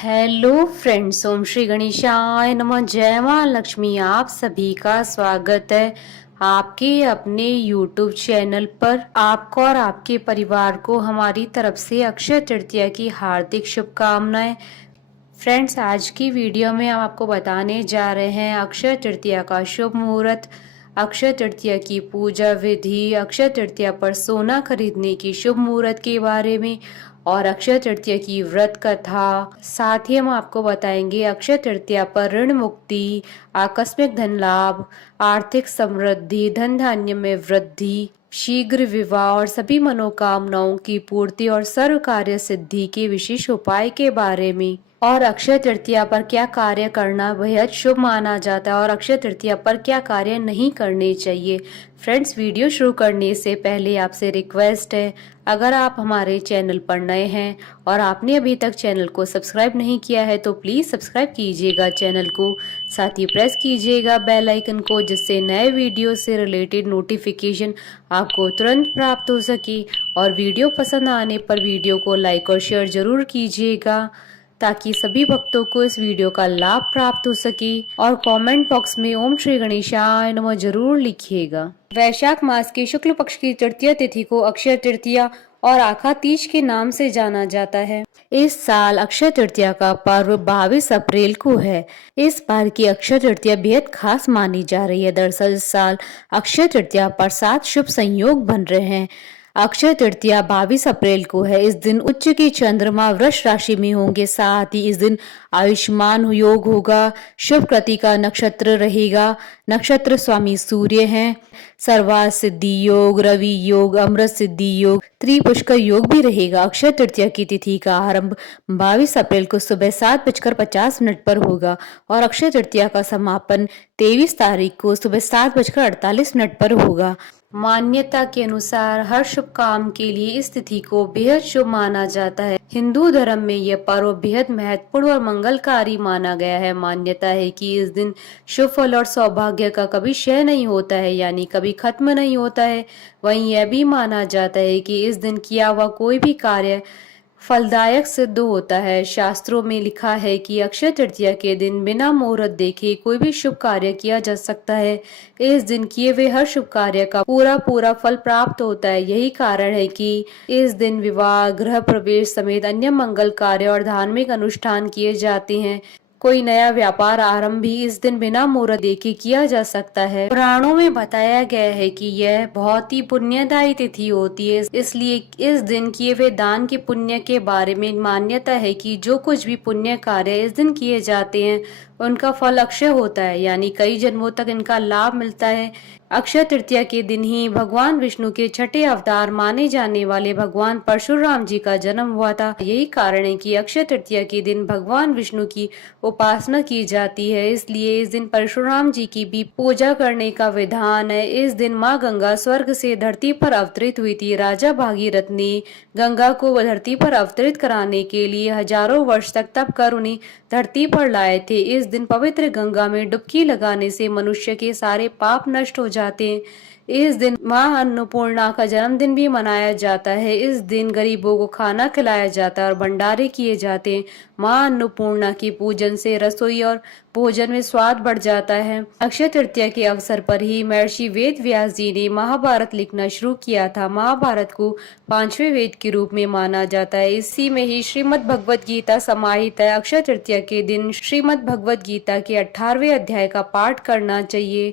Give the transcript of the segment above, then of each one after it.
Hello friends, ओम श्री गणेशाय नमः। जय मां लक्ष्मी। आप सभी का स्वागत है आपके अपने YouTube चैनल पर। आपको और आपके परिवार को हमारी तरफ से अक्षय तृतीया की हार्दिक शुभकामनाएं। फ्रेंड्स, आज की वीडियो में हम आपको बताने जा रहे हैं अक्षय तृतीया का शुभ मुहूर्त, अक्षय तृतीया की पूजा विधि, अक्षय तृतीया पर सोना खरीदने की शुभ मुहूर्त के बारे में और अक्षय तृतीया की व्रत कथा। साथ ही हम आपको बताएंगे अक्षय तृतीया पर ऋण मुक्ति, आकस्मिक धन लाभ, आर्थिक समृद्धि, धन धान्य में वृद्धि, शीघ्र विवाह और सभी मनोकामनाओं की पूर्ति और सर्व कार्य सिद्धि के विशेष उपाय के बारे में। और अक्षय तृतीया पर क्या कार्य करना बेहद शुभ माना जाता है और अक्षय तृतीया पर क्या कार्य नहीं करने चाहिए। फ्रेंड्स, वीडियो शुरू करने से पहले आपसे रिक्वेस्ट है, अगर आप हमारे चैनल पर नए हैं और आपने अभी तक चैनल को सब्सक्राइब नहीं किया है तो प्लीज सब्सक्राइब कीजिएगा चैनल को। साथ ही प्रेस कीजिएगा बेल आइकन को, जिससे नए वीडियो से रिलेटेड नोटिफिकेशन आपको तुरंत प्राप्त हो सके। और वीडियो पसंद आने पर वीडियो को लाइक और शेयर जरूर कीजिएगा ताकि सभी भक्तों को इस वीडियो का लाभ प्राप्त हो सके। और कमेंट बॉक्स में ओम श्री गणेशाय नमः जरूर लिखिएगा। वैशाख मास के शुक्ल पक्ष की तृतीया तिथि को अक्षय तृतीया और आखा तीज के नाम से जाना जाता है। इस साल अक्षय तृतीया का पर्व 22 अप्रैल को है। इस बार की अक्षय तृतीया बेहद खास मानी जा रही है। दरअसल इस साल अक्षय तृतीया पर 7 शुभ संयोग बन रहे हैं। अक्षय तृतीया 22 अप्रैल को है। इस दिन उच्च की चंद्रमा वृष राशि में होंगे। साथ ही इस दिन आयुष्मान योग होगा। शुभ कृति का नक्षत्र रहेगा। नक्षत्र स्वामी सूर्य हैं। सर्वार्थ सिद्धि योग, रवि योग, अमृत सिद्धि योग, त्रिपुष्कर योग भी रहेगा। अक्षय तृतीया की तिथि का आरंभ 22 अप्रैल को सुबह 7:50 पर होगा और अक्षय तृतीया का समापन 23 तारीख को सुबह 7:48 पर होगा। मान्यता के अनुसार हर शुभ काम के लिए इस तिथि को बेहद शुभ माना जाता है। हिंदू धर्म में यह पर्व बेहद महत्वपूर्ण और मंगलकारी माना गया है। मान्यता है कि इस दिन शुभ फल और सौभाग्य का कभी क्षय नहीं होता है, यानी कभी खत्म नहीं होता है। वहीं यह भी माना जाता है कि इस दिन किया हुआ कोई भी कार्य फलदायक सिद्ध होता है। शास्त्रों में लिखा है कि अक्षय तृतीया के दिन बिना मुहूर्त देखे कोई भी शुभ कार्य किया जा सकता है। इस दिन किए हुए हर शुभ कार्य का पूरा पूरा फल प्राप्त होता है। यही कारण है कि इस दिन विवाह, गृह प्रवेश समेत अन्य मंगल कार्य और धार्मिक अनुष्ठान किए जाते हैं। कोई नया व्यापार आरंभ भी इस दिन बिना मुहूर्त देखे किया जा सकता है। पुराणों में बताया गया है कि यह बहुत ही पुण्यदायी तिथि होती है, इसलिए इस दिन किए हुए दान के पुण्य के बारे में मान्यता है कि जो कुछ भी पुण्य कार्य इस दिन किए जाते हैं उनका फल अक्षय होता है, यानी कई जन्मों तक इनका लाभ मिलता है। अक्षय तृतीया के दिन ही भगवान विष्णु के छठे अवतार माने जाने वाले भगवान परशुराम जी का जन्म हुआ था। यही कारण है कि अक्षय तृतीया के दिन भगवान विष्णु की उपासना की जाती है, इसलिए इस दिन परशुराम जी की भी पूजा करने का विधान है। इस दिन माँ गंगा स्वर्ग से धरती पर अवतरित हुई थी। राजा भागीरथ ने गंगा को धरती पर अवतरित कराने के लिए हजारों वर्ष तक तप कर उन्हें धरती पर लाए थे। इस दिन पवित्र गंगा में डुबकी लगाने से मनुष्य के सारे पाप नष्ट हो जाते हैं। इस दिन माँ अन्नपूर्णा का जन्मदिन भी मनाया जाता है। इस दिन गरीबों को खाना खिलाया जाता है और भंडारे किए जाते हैं। माँ अन्नपूर्णा की पूजन से रसोई और भोजन में स्वाद बढ़ जाता है। अक्षय तृतीया के अवसर पर ही महर्षि वेद व्यास जी ने महाभारत लिखना शुरू किया था। महाभारत को 5वें वेद के रूप में माना जाता है। इसी में ही श्रीमद् भगवत गीता समाहित है। अक्षय तृतीया के दिन श्रीमद् भगवत गीता के 18वें अध्याय का पाठ करना चाहिए।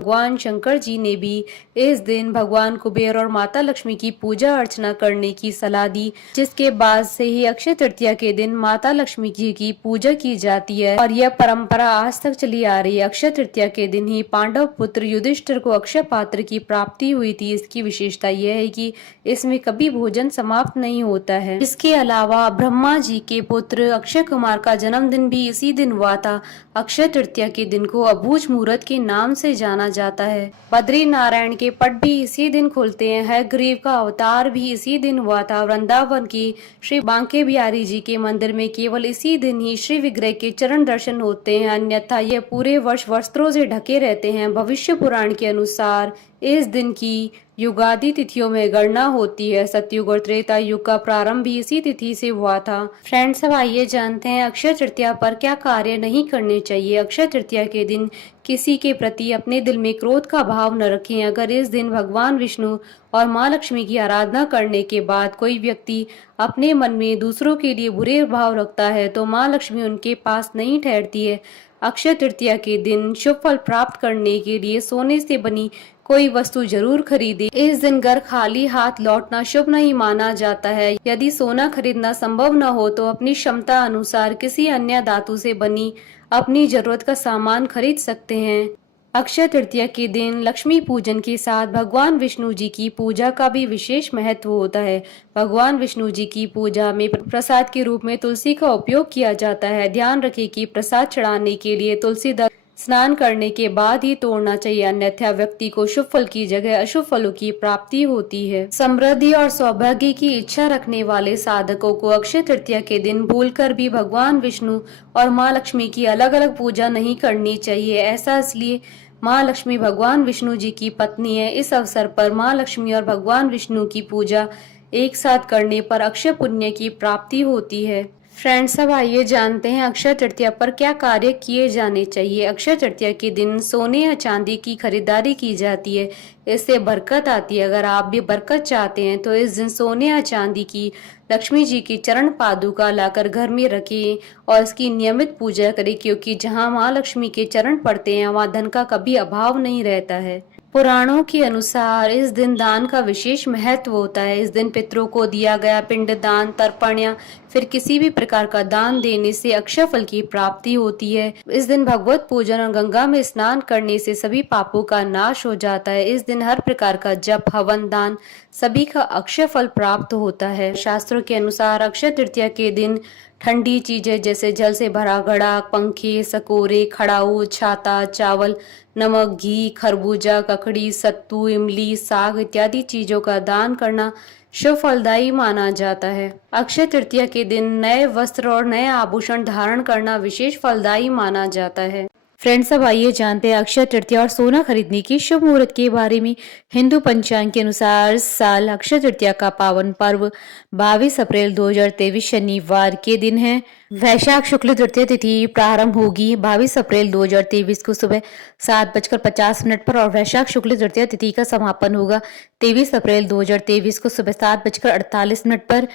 भगवान शंकर जी ने भी इस दिन भगवान कुबेर और माता लक्ष्मी की पूजा अर्चना करने की सलाह दी, जिसके बाद से ही अक्षय तृतीया के दिन माता लक्ष्मी जी की पूजा की जाती है और यह परंपरा आज तक चली आ रही है। अक्षय तृतीया के दिन ही पांडव पुत्र युधिष्ठिर को अक्षय पात्र की प्राप्ति हुई थी। इसकी विशेषता यह है कि इसमें कभी भोजन समाप्त नहीं होता है। इसके अलावा ब्रह्मा जी के पुत्र अक्षय कुमार का जन्मदिन भी इसी दिन हुआ था। अक्षय तृतीया के दिन को अबूझ मुहूर्त के नाम से जाना जाता है। बद्री नारायण के पट भी इसी दिन खुलते हैं। हयग्रीव का अवतार भी इसी दिन हुआ था। वृंदावन की श्री बांके बिहारी जी के मंदिर में केवल इसी दिन ही श्री विग्रह के चरण दर्शन होते हैं, अन्यथा यह पूरे वर्ष वस्त्रों से ढके रहते हैं। भविष्य पुराण के अनुसार इस दिन की युगादि तिथियों में गणना होती है। सतयुग और त्रेता युग का प्रारंभ भी इसी तिथि से हुआ था। फ्रेंड्स, अब आइए जानते हैं अक्षय तृतीया पर क्या कार्य नहीं करने चाहिए। अक्षय तृतीया के दिन किसी के प्रति अपने दिल में क्रोध का भाव न रखें। अगर इस दिन भगवान विष्णु और माँ लक्ष्मी की आराधना करने के बाद कोई व्यक्ति अपने मन में दूसरों के लिए बुरे भाव रखता है तो माँ लक्ष्मी उनके पास नहीं ठहरती है। अक्षय तृतीया के दिन शुभ फल प्राप्त करने के लिए सोने से बनी कोई वस्तु जरूर खरीदे। इस दिन घर खाली हाथ लौटना शुभ नहीं माना जाता है। यदि सोना खरीदना संभव न हो तो अपनी क्षमता अनुसार किसी अन्य धातु से बनी अपनी जरूरत का सामान खरीद सकते हैं। अक्षय तृतीया के दिन लक्ष्मी पूजन के साथ भगवान विष्णु जी की पूजा का भी विशेष महत्व होता है। भगवान विष्णु जी की पूजा में प्रसाद के रूप में तुलसी का उपयोग किया जाता है। ध्यान रखें कि प्रसाद चढ़ाने के लिए तुलसी दल स्नान करने के बाद ही तोड़ना चाहिए, अन्यथा व्यक्ति को शुभ फल की जगह अशुभ फलों की प्राप्ति होती है। समृद्धि और सौभाग्य की इच्छा रखने वाले साधकों को अक्षय तृतीया के दिन भूलकर भी भगवान विष्णु और माँ लक्ष्मी की अलग अलग पूजा नहीं करनी चाहिए। ऐसा इसलिए माँ लक्ष्मी भगवान विष्णु जी की पत्नी है। इस अवसर पर माँ लक्ष्मी और भगवान विष्णु की पूजा एक साथ करने पर अक्षय पुण्य की प्राप्ति होती है। फ्रेंड्स, अब आइए जानते हैं अक्षय तृतीया पर क्या कार्य किए जाने चाहिए। अक्षय तृतीया के दिन सोने या चांदी की खरीदारी की जाती है, इससे बरकत आती है। अगर आप भी बरकत चाहते हैं तो इस दिन सोने या चांदी की लक्ष्मी जी की चरण पादुका लाकर घर में रखें और इसकी नियमित पूजा करें, क्योंकि जहां माँ लक्ष्मी के चरण पड़ते हैं वहां धन का कभी अभाव नहीं रहता है। पुराणों के अनुसार इस दिन दान का विशेष महत्व होता है। इस दिन पितरों को दिया गया पिंड दान, तर्पण या फिर किसी भी प्रकार का दान देने से अक्षय फल की प्राप्ति होती है। इस दिन भगवत पूजन और गंगा में स्नान करने से सभी पापों का नाश हो जाता है। इस दिन हर प्रकार का जप, हवन, दान सभी का अक्षय फल प्राप्त होता है। शास्त्रों के अनुसार अक्षय तृतीया के दिन ठंडी चीजें जैसे जल से भरा घड़ा, पंखे, सकोरे, खड़ाऊ, छाता, चावल, नमक, घी, खरबूजा, ककड़ी, सत्तू, इमली, साग इत्यादि चीजों का दान करना शुभ फलदायी माना जाता है। अक्षय तृतीया के दिन नए वस्त्र और नए आभूषण धारण करना विशेष फलदायी माना जाता है। फ्रेंड्स, अब आइए जानते हैं अक्षय तृतीया और सोना खरीदने की शुभ मुहूर्त के बारे में। हिंदू पंचांग के अनुसार इस साल अक्षय तृतीया का पावन पर्व 22 अप्रैल 2023 शनिवार के दिन है। वैशाख शुक्ल तृतीया तिथि प्रारंभ होगी 22 अप्रैल 2023 को सुबह 7:50 पर और वैशाख शुक्ल तृतीया तिथि का समापन होगा 23 अप्रैल 2023 को सुबह 7:48 पर।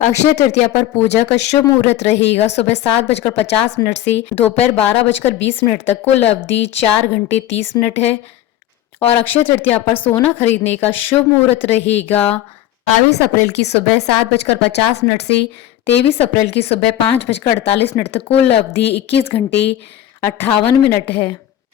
अक्षय तृतीया पर पूजा का शुभ मुहूर्त रहेगा सुबह 7:50 से दोपहर 12:20 तक। कुल अवधि 4 घंटे 30 मिनट है। और अक्षय तृतीया पर सोना खरीदने का शुभ मुहूर्त रहेगा 22 अप्रैल की सुबह 7:50 से 23 अप्रैल की सुबह 5:48 तक। कुल अवधि 21 घंटे 58 मिनट है।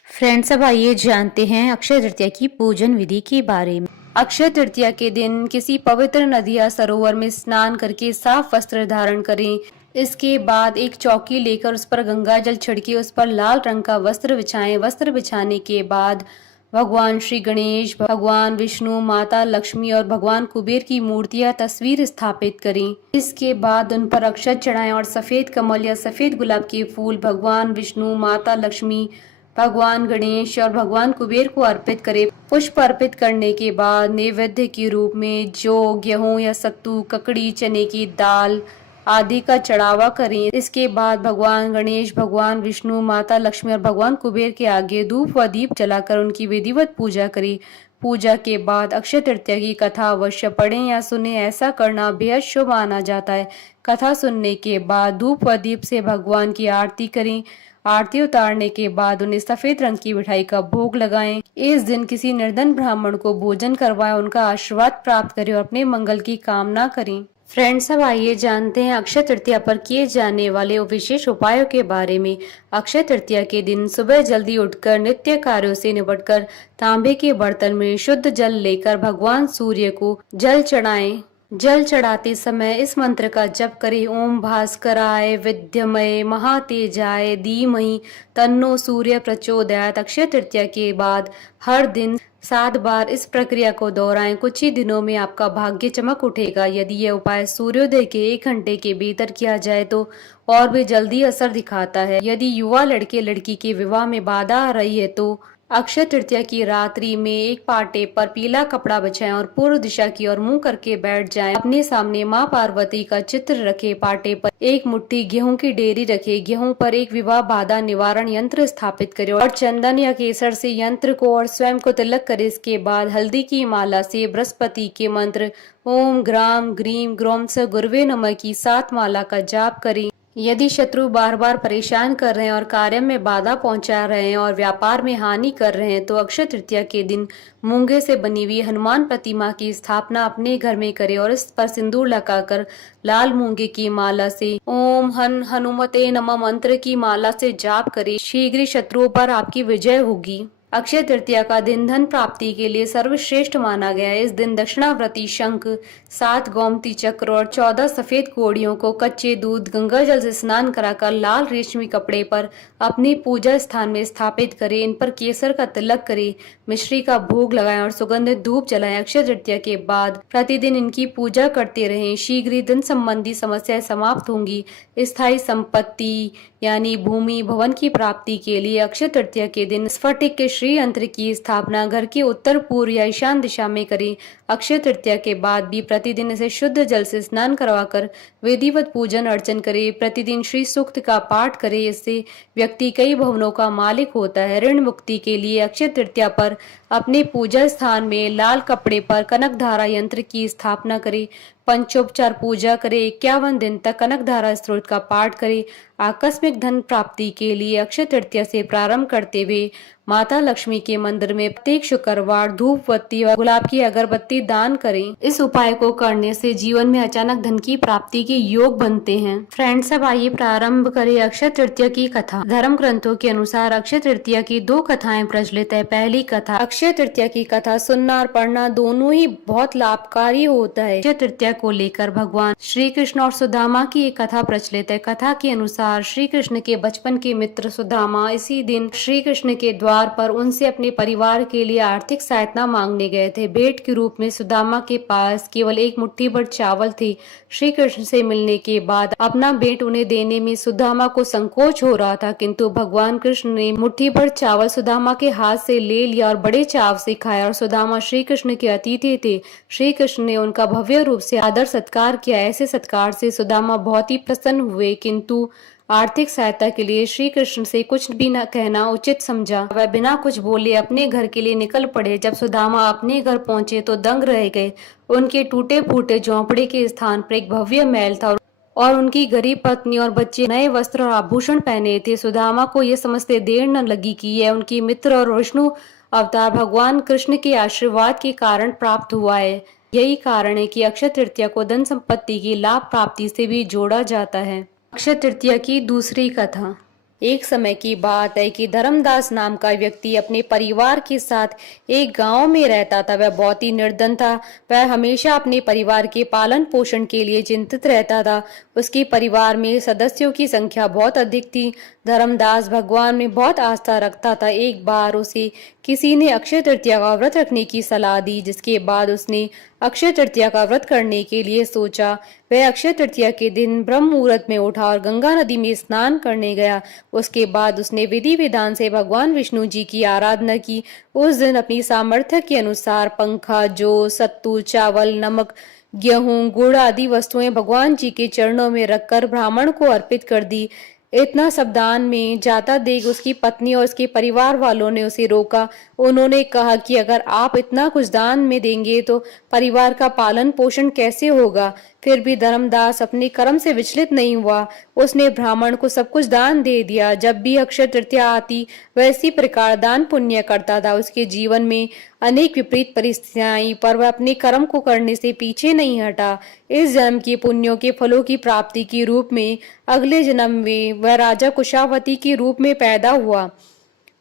फ्रेंड्स, अब आइए जानते हैं अक्षय तृतीया की पूजन विधि के बारे में। अक्षय तृतीया के दिन किसी पवित्र नदी या सरोवर में स्नान करके साफ वस्त्र धारण करें। इसके बाद एक चौकी लेकर उस पर गंगा जल छिड़के उस पर लाल रंग का वस्त्र बिछाएं। वस्त्र बिछाने के बाद भगवान श्री गणेश, भगवान विष्णु, माता लक्ष्मी और भगवान कुबेर की मूर्तियां तस्वीर स्थापित करें। इसके बाद उन पर अक्षत चढ़ाएं और सफेद कमल या सफेद गुलाब के फूल भगवान विष्णु, माता लक्ष्मी, भगवान गणेश और भगवान कुबेर को अर्पित करें। पुष्प अर्पित करने के बाद नैवेद्य के रूप में जौ, गेहूं या सत्तू, ककड़ी, चने की दाल आदि का चढ़ावा करें। इसके बाद भगवान गणेश, भगवान विष्णु, माता लक्ष्मी और भगवान कुबेर के आगे धूप व दीप जलाकर उनकी विधिवत पूजा करें। पूजा के बाद अक्षय तृतीया की कथा अवश्य पढ़ें या सुने। ऐसा करना बेहद शुभ माना जाता है। कथा सुनने के बाद धूप व दीप से भगवान की आरती करें। आरती उतारने के बाद उन्हें सफेद रंग की मिठाई का भोग लगाएं। इस दिन किसी निर्धन ब्राह्मण को भोजन करवाएं, उनका आशीर्वाद प्राप्त करें और अपने मंगल की कामना करें। फ्रेंड्स, अब आइए जानते हैं अक्षय तृतीया पर किए जाने वाले विशेष उपायों के बारे में। अक्षय तृतीया के दिन सुबह जल्दी उठकर नित्य कार्यों से निपटकर तांबे के बर्तन में शुद्ध जल लेकर भगवान सूर्य को जल चढ़ाएं। जल चढ़ाते समय इस मंत्र का जप करें। ओम भास्कराय विद्यमय महातेजाय धीमहि तन्नो सूर्य प्रचोदयात्। अक्षय तृतीया के बाद हर दिन 7 बार इस प्रक्रिया को दोहराएं। कुछ ही दिनों में आपका भाग्य चमक उठेगा। यदि यह उपाय सूर्योदय के 1 घंटे के भीतर किया जाए तो और भी जल्दी असर दिखाता है। यदि युवा लड़के लड़की के विवाह में बाधा आ रही है तो अक्षय तृतीया की रात्रि में एक पाटे पर पीला कपड़ा बिछाएं और पूर्व दिशा की ओर मुंह करके बैठ जाएं। अपने सामने मां पार्वती का चित्र रखे, पाटे पर एक मुट्ठी गेहूं की डेरी रखे, गेहूं पर एक विवाह बाधा निवारण यंत्र स्थापित करें और चंदन या केसर से यंत्र को और स्वयं को तिलक करें। इसके बाद हल्दी की माला से बृहस्पति के मंत्र ओम ग्राम ग्रीम ग्रोम स गुरुवे नमः की 7 माला का जाप करें। यदि शत्रु बार बार परेशान कर रहे हैं और कार्य में बाधा पहुंचा रहे हैं और व्यापार में हानि कर रहे हैं, तो अक्षय तृतीया के दिन मूंगे से बनी हुई हनुमान प्रतिमा की स्थापना अपने घर में करें और इस पर सिंदूर लगाकर लाल मूंगे की माला से ओम हनुमते नमः मंत्र की माला से जाप करें। शीघ्र ही शत्रुओं पर आपकी विजय होगी। अक्षय तृतीया का दिन धन प्राप्ति के लिए सर्वश्रेष्ठ माना गया है। इस दिन दक्षिणावर्ती शंख, 7 गोमती चक्र और 14 सफेद कोड़ियों को कच्चे दूध गंगा जल से स्नान कराकर लाल रेशमी कपड़े पर अपनी पूजा स्थान में स्थापित करें। इन पर केसर का तिलक करें, मिश्री का भोग लगाएं और सुगंधित धूप जलाएं। अक्षय तृतीया के बाद प्रतिदिन इनकी पूजा करते रहें। शीघ्र ही धन संबंधी समस्याएं समाप्त होंगी। स्थायी संपत्ति यानी भूमि भवन की प्राप्ति के लिए अक्षय तृतीया के दिन स्फटिक के श्री यंत्र की स्थापना घर के उत्तर पूर्व या ईशान दिशा में करें। अक्षय तृतीया के बाद भी प्रतिदिन इसे शुद्ध जल से स्नान करवाकर विधिवत पूजन अर्चन करे। प्रतिदिन श्री सूक्त का पाठ करे। इससे व्यक्ति कई भवनों का मालिक होता है। ऋण मुक्ति के लिए अक्षय तृतीया पर अपने पूजा स्थान में लाल कपड़े पर कनक धारा यंत्र की स्थापना करे। पंचोपचार पूजा करे। 51 दिन तक कनक धारा स्त्रोत का पाठ करे। आकस्मिक धन प्राप्ति के लिए अक्षय तृतीया से प्रारंभ करते हुए माता लक्ष्मी के मंदिर में प्रत्येक शुक्रवार धूप बत्ती और गुलाब की अगरबत्ती दान करें। इस उपाय को करने से जीवन में अचानक धन की प्राप्ति के योग बनते हैं। फ्रेंड्स, अब आइए प्रारंभ करें अक्षय तृतीया की कथा। धर्म ग्रंथों के अनुसार अक्षय तृतीया की 2 कथाएं प्रचलित है। पहली कथा, अक्षय तृतीया की कथा सुनना और पढ़ना दोनों ही बहुत लाभकारी होता है। अक्षय तृतीया को लेकर भगवान श्री कृष्ण और सुदामा की एक कथा प्रचलित है। कथा के अनुसार श्री कृष्ण के बचपन के मित्र सुदामा इसी दिन श्री कृष्ण के द्वार पर उनसे अपने परिवार के लिए आर्थिक सहायता मांगने गए थे। भेंट के रूप में सुदामा के पास केवल एक मुट्ठी भर चावल थे। श्री कृष्ण से मिलने के बाद अपना भेंट उन्हें देने में सुदामा को संकोच हो रहा था, किंतु भगवान कृष्ण ने मुट्ठी भर चावल सुदामा के हाथ से ले लिया और बड़े चाव से खाया। और सुदामा श्री कृष्ण के अतिथि थे। श्री कृष्ण ने उनका भव्य रूप से आदर सत्कार किया। ऐसे सत्कार से सुदामा बहुत ही प्रसन्न हुए, किंतु आर्थिक सहायता के लिए श्री कृष्ण से कुछ भी न कहना उचित समझा। वह बिना कुछ बोले अपने घर के लिए निकल पड़े। जब सुदामा अपने घर पहुंचे तो दंग रह गए। उनके टूटे फूटे झोंपड़े के स्थान पर एक भव्य महल था और उनकी गरीब पत्नी और बच्चे नए वस्त्र और आभूषण पहने थे। सुदामा को यह समझते देर न लगी कि यह उनकी मित्र और विष्णु अवतार भगवान कृष्ण के आशीर्वाद के कारण प्राप्त हुआ है। यही कारण है कि अक्षय तृतीया को धन संपत्ति की लाभ प्राप्ति से भी जोड़ा जाता है। अक्षय तृतीया की दूसरी कथा। एक समय की बात है कि धर्मदास नाम का व्यक्ति अपने परिवार के साथ एक गांव में रहता था। वह बहुत ही निर्धन था। वह हमेशा अपने परिवार के पालन पोषण के लिए चिंतित रहता था। उसके परिवार में सदस्यों की संख्या बहुत अधिक थी। धर्मदास भगवान में बहुत आस्था रखता था। एक बार उसे किसी ने अक्षय तृतीया का व्रत रखने की सलाह दी, जिसके बाद उसने अक्षय तृतीया का व्रत करने के लिए सोचा। वह अक्षय तृतीया के दिन ब्रह्म मुहूर्त में उठा और गंगा नदी में स्नान करने गया। उसके बाद उसने विधि विधान से भगवान विष्णु जी की आराधना की। उस दिन अपनी सामर्थ्य के अनुसार पंखा, जौ, सत्तू, चावल, नमक, गेहूं, गुड़ आदि वस्तुएं भगवान जी के चरणों में रखकर ब्राह्मण को अर्पित कर दी। इतना सब दान में जाता देख उसकी पत्नी और उसके परिवार वालों ने उसे रोका। उन्होंने कहा कि अगर आप इतना कुछ दान में देंगे तो परिवार का पालन पोषण कैसे होगा। फिर भी धर्मदास अपने कर्म से विचलित नहीं हुआ। उसने ब्राह्मण को सब कुछ दान दे दिया। जब भी अक्षय तृतीया आती वह इसी प्रकार दान पुण्य करता था। उसके जीवन में अनेक विपरीत परिस्थितियां आई, पर वह अपने कर्म को करने से पीछे नहीं हटा। इस जन्म के पुण्यों के फलों की प्राप्ति के रूप में अगले जन्म में वह राजा कुशावती के रूप में पैदा हुआ,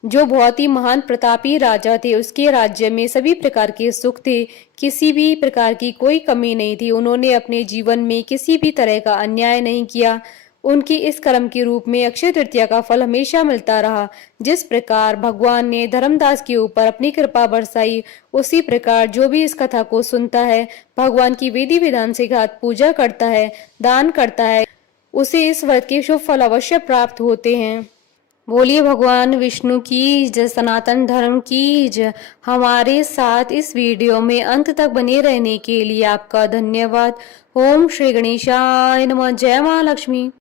जो बहुत ही महान प्रतापी राजा थे। उसके राज्य में सभी प्रकार के सुख थे, किसी भी प्रकार की कोई कमी नहीं थी। उन्होंने अपने जीवन में किसी भी तरह का अन्याय नहीं किया। उनकी इस कर्म के रूप में अक्षय तृतीया का फल हमेशा मिलता रहा। जिस प्रकार भगवान ने धर्मदास के ऊपर अपनी कृपा बरसाई, उसी प्रकार जो भी इस कथा को सुनता है, भगवान की विधि विधान से घात पूजा करता है, दान करता है, उसे इस व्रत के शुभ फल अवश्य प्राप्त होते हैं। बोलिए भगवान विष्णु की जय, सनातन धर्म की जय। हमारे साथ इस वीडियो में अंत तक बने रहने के लिए आपका धन्यवाद। ओम श्री गणेशाय नमः। जय मां लक्ष्मी।